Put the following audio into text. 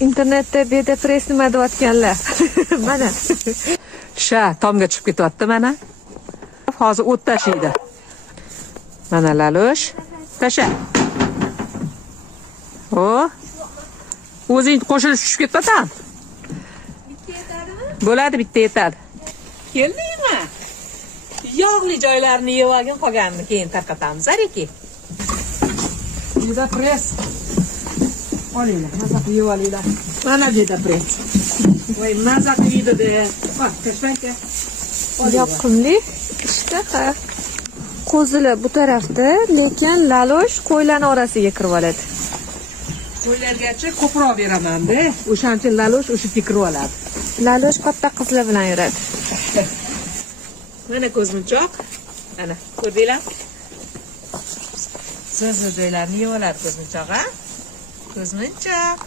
Internetda beda press nima deyotganlar. Mana. Tomga chiqib ketyapti mana. Hozir o't tashiydi. Mana Lalush. Tasha. O'zing qo'shilib tushib ketmasan. Bitta yetadimi? Bo'ladi, bitta yetadi. Keldingmi? Yog'li joylarini yeb olgin, qolganini keyin tarqatamiz, ariki. Beda press. Olinglar, maza qilib yeb olinglar. Mana beda press. Voy, maza qildi-de. Bak, tashlanka. Yoqimli ishtaha. Qo'zilar bu tarafda, lekin Lalush qo'ylarning orasiga kirib oladi. Qo'ylargacha ko'proq beraman-da. O'shaning uchun Lalush o'sha kirib oladi. Lalush katta qizlar bilan yuradi. Mana ko'zmunchoq. Mana, ko'rdinglar? So'z joylarini yeb oladi ko'zmunchoq, ha? Ko'zmunchoq.